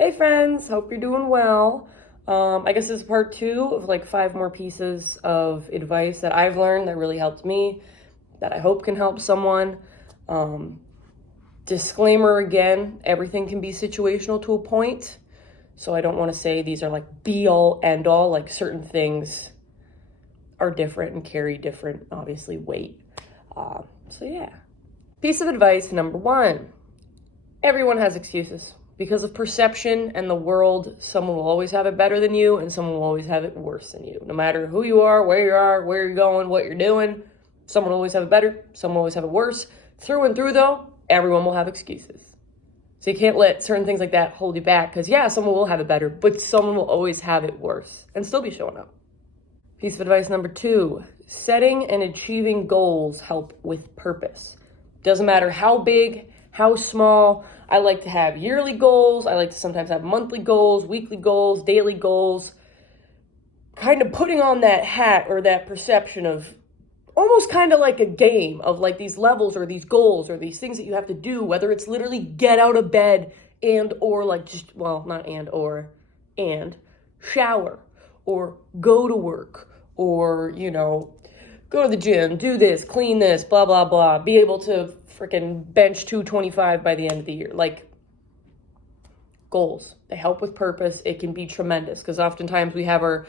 Hey friends, hope you're doing well. I guess this is part two of like 5 more pieces of advice that I've learned that really helped me, that I hope can help someone. Um, Disclaimer again, everything can be situational to a point. So I don't want to say these are like be all end all, like certain things are different and carry different, obviously, weight. So yeah. Piece of advice number one. Everyone has excuses. Because of perception and the world, someone will always have it better than you, and someone will always have it worse than you. No matter who you are, where you're going, what you're doing, someone will always have it better, someone will always have it worse. Through and through, though, everyone will have excuses. So you can't let certain things like that hold you back, because yeah, someone will have it better, but someone will always have it worse and still be showing up. Piece of advice number two, setting and achieving goals help with purpose. Doesn't matter how big, how small. I like to have yearly goals. I like to sometimes have monthly goals, weekly goals, daily goals. Kind of putting on that hat or that perception of almost kind of like a game of like these levels or these goals or these things that you have to do, whether it's literally get out of bed and or like just, well, not and shower or go to work or, go to the gym, do this, clean this, blah, blah, blah, be able to freaking bench 225 by the end of the year. Like, goals, they help with purpose. It can be tremendous because oftentimes we have our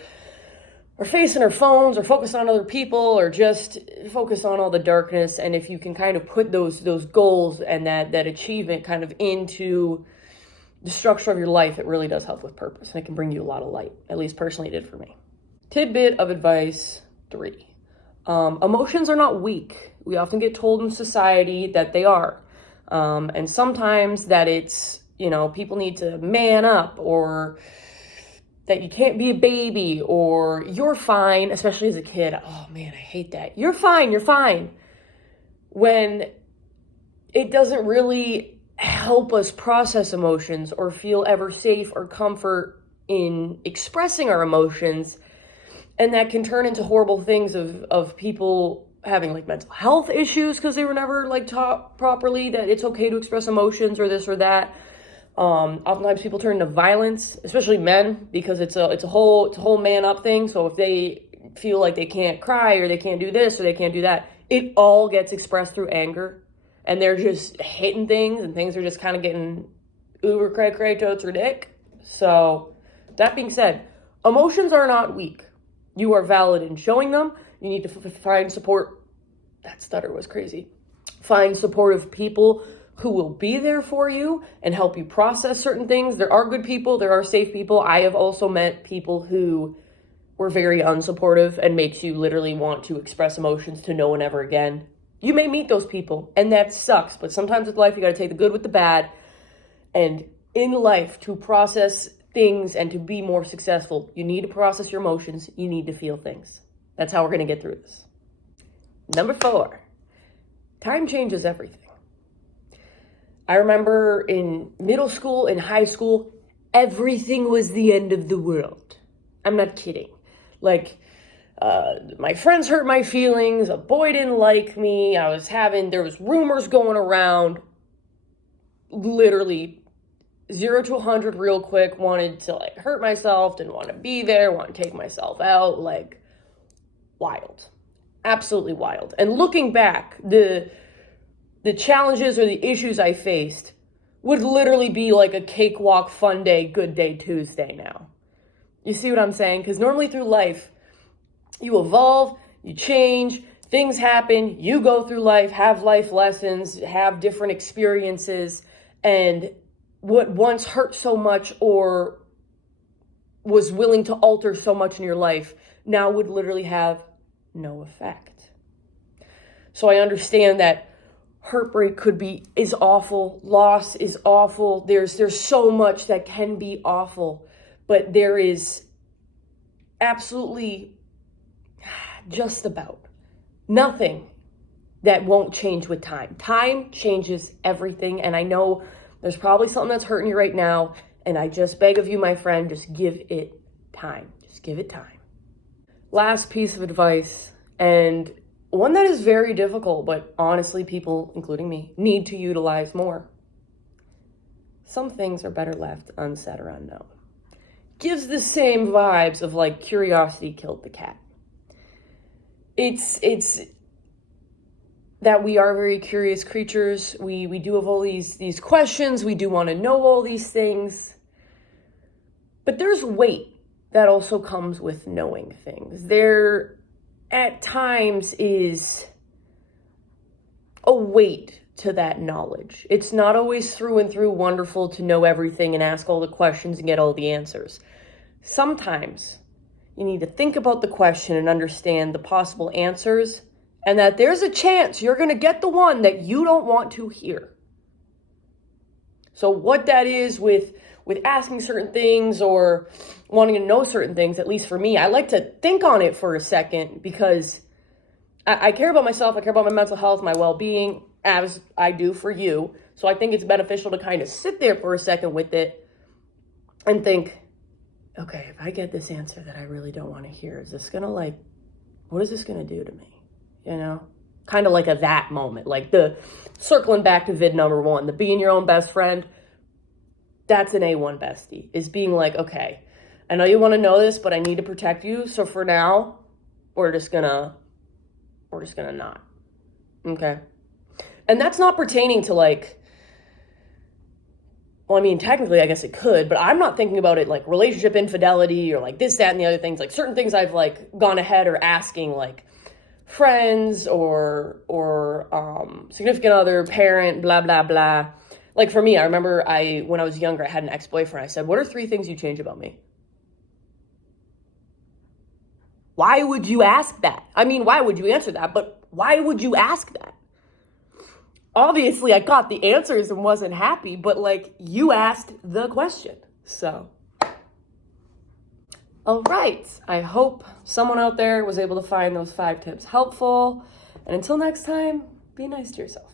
face in our phones or focus on other people or just focus on all the darkness. And if you can kind of put those goals and that achievement kind of into the structure of your life, it really does help with purpose and it can bring you a lot of light. At least personally it did for me. Tidbit of advice 3. Emotions are not weak. We often get told in society that they are. And sometimes that it's, people need to man up or that you can't be a baby or you're fine, especially as a kid. Oh man, I hate that. You're fine. When it doesn't really help us process emotions or feel ever safe or comfort in expressing our emotions. And that can turn into horrible things of people having like mental health issues because they were never like taught properly that it's okay to express emotions or this or that. Oftentimes people turn to violence, especially men, because it's a whole man up thing. So if they feel like they can't cry or they can't do this or they can't do that, it all gets expressed through anger, and they're just hitting things and things are just kind of getting uber cray totes or dick. So that being said, emotions are not weak. You are valid in showing them. You need to find support. That stutter was crazy. Find supportive people who will be there for you and help you process certain things. There are good people. There are safe people. I have also met people who were very unsupportive and makes you literally want to express emotions to no one ever again. You may meet those people, and that sucks. But sometimes with life, you got to take the good with the bad. And in life, to process things and to be more successful, you need to process your emotions. You need to feel things. That's how we're going to get through this. Number 4, time changes everything. I remember in middle school, in high school, everything was the end of the world. I'm not kidding. Like, my friends hurt my feelings. A boy didn't like me. There was rumors going around. Literally 0 to 100 real quick, wanted to like hurt myself, didn't want to be there, want to take myself out, like wild, absolutely wild. And looking back, the challenges or the issues I faced would literally be like a cakewalk, fun day, good day Tuesday now. You see what I'm saying? Because normally through life, you evolve, you change, things happen, you go through life, have life lessons, have different experiences, and what once hurt so much or was willing to alter so much in your life now would literally have no effect. So I understand that heartbreak is awful, loss is awful. There's so much that can be awful, but there is absolutely just about nothing that won't change with time. Time changes everything, and I know there's probably something that's hurting you right now, and I just beg of you, my friend, just give it time. Just give it time. Last piece of advice, and one that is very difficult, but honestly, people, including me, need to utilize more. some things are better left unsaid or unknown. Gives the same vibes of like curiosity killed the cat. It's that we are very curious creatures. We do have all these questions. We do want to know all these things. But there's weight that also comes with knowing things. There, at times, is a weight to that knowledge. It's not always through and through wonderful to know everything and ask all the questions and get all the answers. Sometimes you need to think about the question and understand the possible answers, and that there's a chance you're going to get the one that you don't want to hear. So what that is with asking certain things or wanting to know certain things, at least for me, I like to think on it for a second, because I care about myself, I care about my mental health, my well-being, as I do for you. So I think it's beneficial to kind of sit there for a second with it and think, okay, if I get this answer that I really don't want to hear, is this going to what is this going to do to me? You know, kind of like a that moment, like the circling back to vid number 1, the being your own best friend. That's an A1 bestie, is being like, okay, I know you want to know this, but I need to protect you. So for now, we're just gonna not. Okay. And that's not pertaining to well, I mean, technically, I guess it could, but I'm not thinking about it like relationship infidelity or like this, that, and the other things. Like certain things I've like gone ahead or asking like friends or significant other, parent, blah, blah, blah. Like for me, I remember when I was younger, I had an ex-boyfriend. I said, what are 3 things you change about me? Why would you ask that? I mean, why would you answer that? But why would you ask that? Obviously, I got the answers and wasn't happy, but like you asked the question. So, all right. I hope someone out there was able to find those 5 tips helpful. And until next time, be nice to yourself.